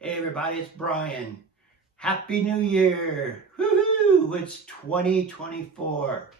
Hey everybody, it's Brian. Happy New Year! Woohoo! It's 2024.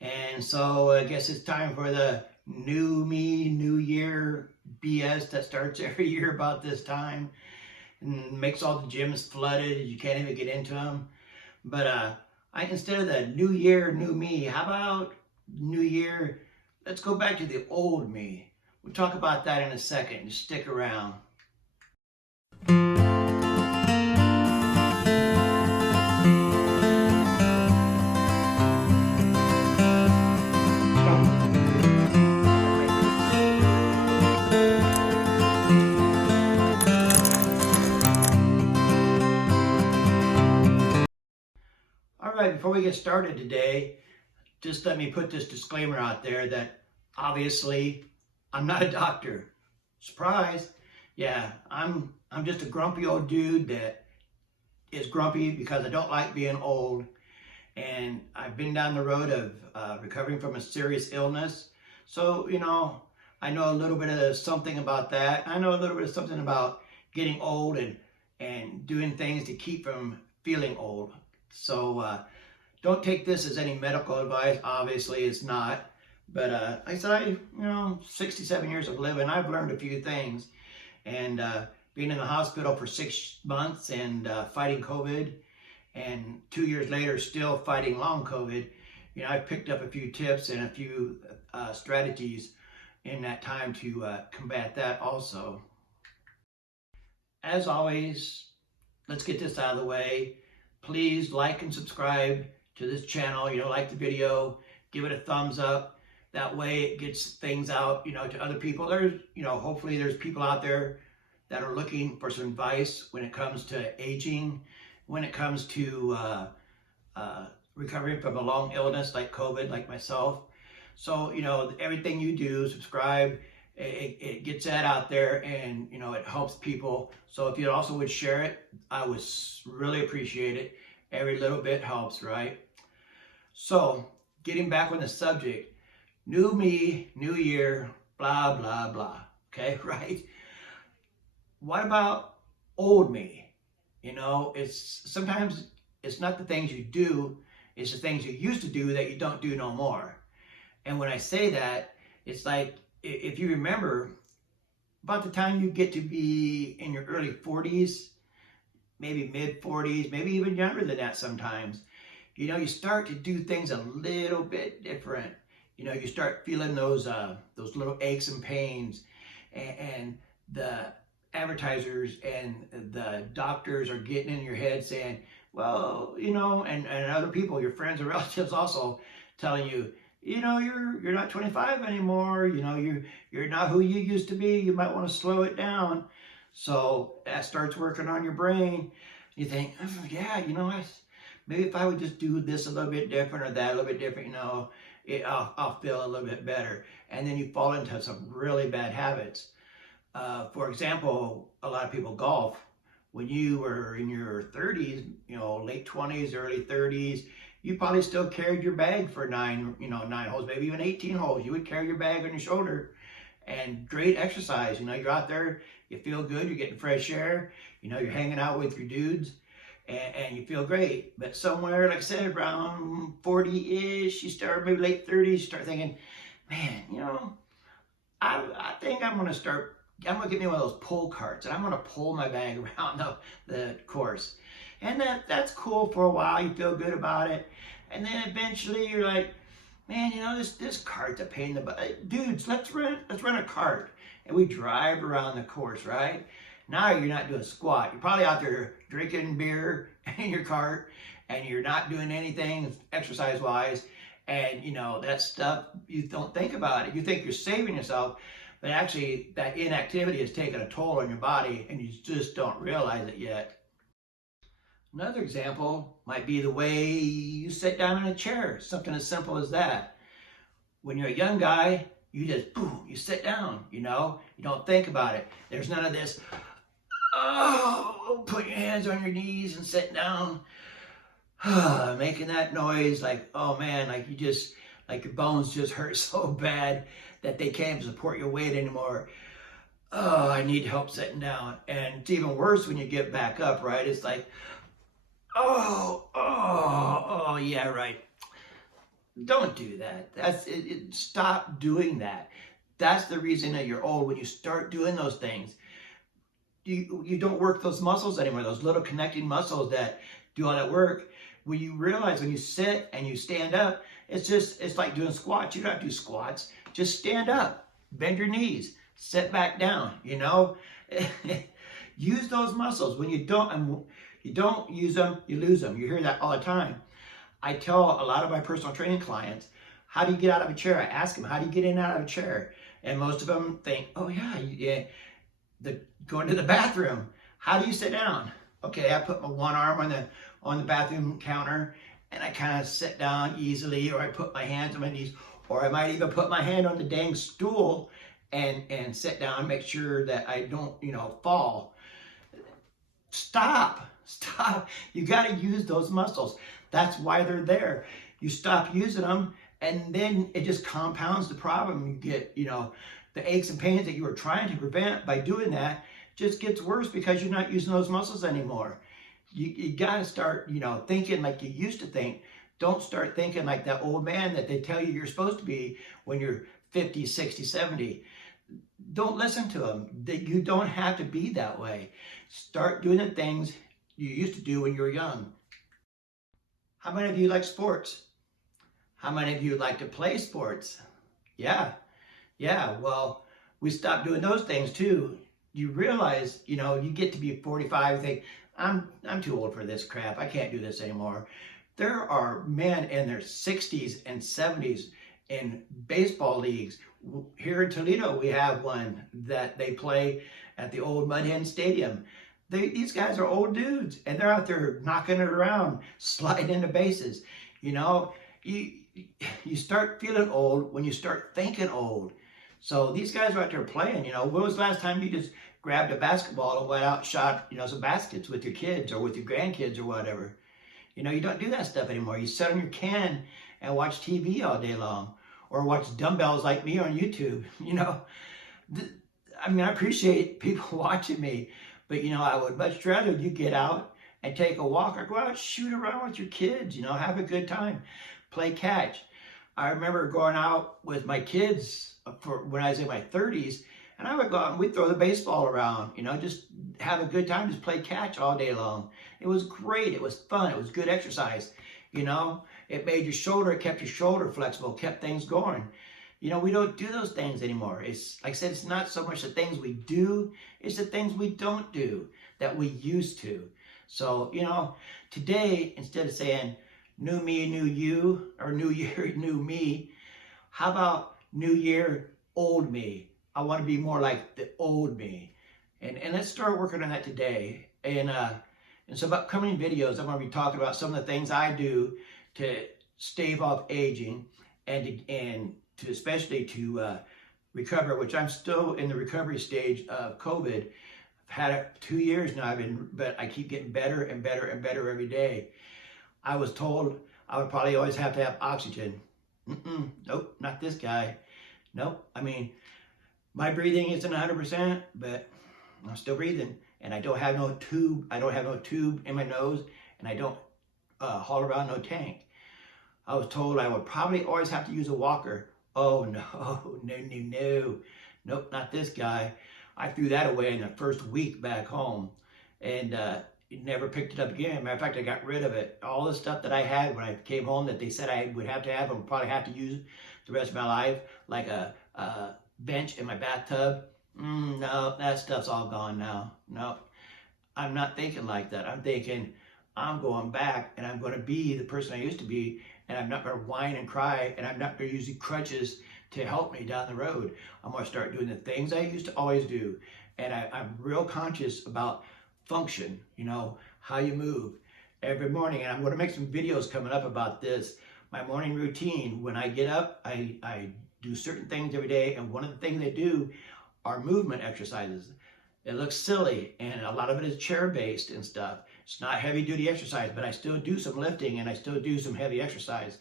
And so I guess it's time for the new me, new year BS that starts every year about this time and makes all the gyms flooded. You can't even get into them. But instead of the new year, new me, how about new year? Let's go back to the old me. We'll talk about that in a second. Just stick around. All right, before we get started today, just let me put this disclaimer out there that obviously I'm not a doctor. Surprise. Yeah, I'm just a grumpy old dude that is grumpy because I don't like being old. And I've been down the road of recovering from a serious illness. So, I know a little bit of something about that. I know a little bit of something about getting old and doing things to keep from feeling old. So don't take this as any medical advice. Obviously, it's not. But like I said, 67 years of living, I've learned a few things. And being in the hospital for 6 months and fighting COVID, and 2 years later still fighting long COVID, I picked up a few tips and a few strategies in that time to combat that also. As always, let's get this out of the way. Please like and subscribe to this channel. Like the video, give it a thumbs up. That way it gets things out, to other people. There's, hopefully there's people out there that are looking for some advice when it comes to aging, when it comes to recovering from a long illness like COVID, like myself. So, everything you do, subscribe, it gets that out there, and, it helps people. So if you also would share it, I would really appreciate it. Every little bit helps, right? So getting back on the subject, new me, new year, blah, blah, blah. Okay, right? What about old me? Sometimes it's not the things you do, it's the things you used to do that you don't do no more. And when I say that, it's like, if you remember, about the time you get to be in your early 40s, maybe mid 40s, maybe even younger than that sometimes, you start to do things a little bit different. You start feeling those little aches and pains, and the advertisers and the doctors are getting in your head saying, well, and other people, your friends or relatives also telling you, you're not 25 anymore. You're not who you used to be. You might want to slow it down. So that starts working on your brain. You think, oh, yeah, maybe if I would just do this a little bit different or that a little bit different, I'll feel a little bit better. And then you fall into some really bad habits. For example, a lot of people golf. When you were in your 30s, late 20s, early 30s, you probably still carried your bag for 9 holes, maybe even 18 holes. You would carry your bag on your shoulder, and great exercise. You're out there, you feel good, you're getting fresh air, you're hanging out with your dudes, and you feel great. But somewhere, like I said, around 40-ish, you start, maybe late 30s, you start thinking, man, I think I'm going to get me one of those pull carts, and I'm going to pull my bag around the course. And that's cool for a while. You feel good about it. And then eventually you're like, man, this cart's a pain in the butt. Dudes, let's rent a cart. And we drive around the course, right? Now you're not doing squat. You're probably out there drinking beer in your cart, and you're not doing anything exercise-wise. And, that stuff, you don't think about it. You think you're saving yourself, but actually that inactivity is taking a toll on your body, and you just don't realize it yet. Another example might be the way you sit down in a chair, something as simple as that. When you're a young guy, you just, boom, you sit down, you don't think about it. There's none of this, put your hands on your knees and sit down, making that noise like, oh man, like your bones just hurt so bad that they can't support your weight anymore. oh, I need help sitting down. And it's even worse when you get back up, right? It's like, oh, yeah, right. Don't do that. That's it. Stop doing that. That's the reason that you're old. When you start doing those things, you don't work those muscles anymore. Those little connecting muscles that do all that work. When you realize when you sit and you stand up, it's like doing squats. You don't have to do squats. Just stand up, bend your knees, sit back down. Use those muscles. When you don't use them, you lose them. You hear that all the time. I tell a lot of my personal training clients, how do you get out of a chair? I ask them, how do you get in and out of a chair? And most of them think, oh yeah, going to the bathroom. How do you sit down? Okay, I put my one arm on the bathroom counter and I kind of sit down easily, or I put my hands on my knees, or I might even put my hand on the dang stool and sit down, make sure that I don't, fall. Stop. You got to use those muscles. That's why they're there. You stop using them, and then it just compounds the problem. You get, the aches and pains that you were trying to prevent by doing that just gets worse because you're not using those muscles anymore. You got to start, thinking like you used to think. Don't start thinking like that old man that they tell you you're supposed to be when you're 50, 60, 70. Don't listen to them. You don't have to be that way. Start doing the things you used to do when you were young. How many of you like sports? How many of you like to play sports? Yeah. Well, we stopped doing those things too. You realize, you get to be 45 and think, I'm too old for this crap. I can't do this anymore. There are men in their 60s and 70s in baseball leagues. Here in Toledo, we have one that they play at the old Mud Hen Stadium. These guys are old dudes, and they're out there knocking it around, sliding into bases. You start feeling old when you start thinking old. So these guys are out there playing. When was the last time you just grabbed a basketball and went out and shot, some baskets with your kids or with your grandkids or whatever? You don't do that stuff anymore. You sit on your can and watch TV all day long, or watch dumbbells like me on YouTube. I appreciate people watching me, but I would much rather you get out and take a walk, or go out and shoot around with your kids. Have a good time, play catch. I remember going out with my kids for when I was in my 30s, and I would go out and we'd throw the baseball around, just have a good time, just play catch all day long. It was great. It was fun. It was good exercise. It made your shoulder, it kept your shoulder flexible, kept things going. We don't do those things anymore. It's like I said, it's not so much the things we do, it's the things we don't do that we used to. So, today, instead of saying new me, new you, or new year, new me, how about new year, old me? I want to be more like the old me. And let's start working on that today. And some upcoming videos, I'm going to be talking about some of the things I do to stave off aging and to especially to recover, which I'm still in the recovery stage of COVID. I've had it 2 years now, but I keep getting better and better and better every day. I was told I would probably always have to have oxygen. Nope, not this guy. Nope. My breathing isn't 100%, but I'm still breathing, and I don't have no tube. I don't have no tube in my nose, and I don't haul around no tank. I was told I would probably always have to use a walker. Oh no. Nope, not this guy. I threw that away in the first week back home, and never picked it up again. Matter of fact, I got rid of it. All the stuff that I had when I came home that they said I would have to have, and probably have to use the rest of my life, like a bench in my bathtub. No, that stuff's all gone now. No, I'm not thinking like that. I'm thinking I'm going back, and I'm going to be the person I used to be, and I'm not going to whine and cry, and I'm not going to use crutches to help me down the road. I'm going to start doing the things I used to always do, and I'm real conscious about function, how you move every morning. And I'm going to make some videos coming up about this. My morning routine, when I get up, I do certain things every day, and one of the things I do are movement exercises. It looks silly, and a lot of it is chair-based and stuff. It's not heavy-duty exercise, but I still do some lifting, and I still do some heavy exercise.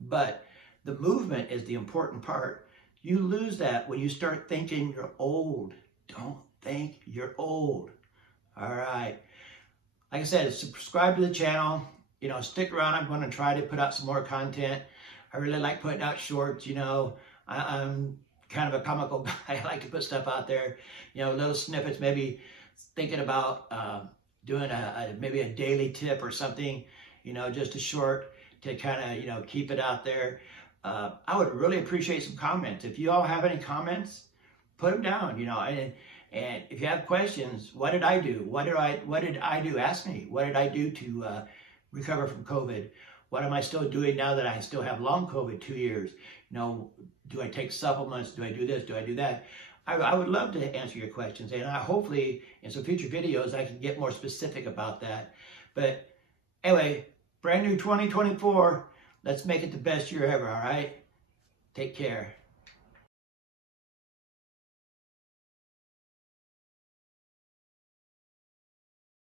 But the movement is the important part. You lose that when you start thinking you're old. don't think you're old. All right. Like I said, subscribe to the channel. You know, stick around. I'm going to try to put out some more content. I really like putting out shorts. You know, I'm kind of a comical guy. I like to put stuff out there. You know, little snippets. Maybe thinking about doing maybe a daily tip or something. You know, just a short to kind of, you know, keep it out there. I would really appreciate some comments. If you all have any comments, put them down. You know, and if you have questions, what did I do? What did I do? Ask me. What did I do to recover from COVID? What am I still doing now that I still have long COVID 2 years? You know, do I take supplements? Do I do this? Do I do that? I would love to answer your questions, and hopefully in some future videos I can get more specific about that. But anyway, brand new 2024. Let's make it the best year ever, all right? Take care.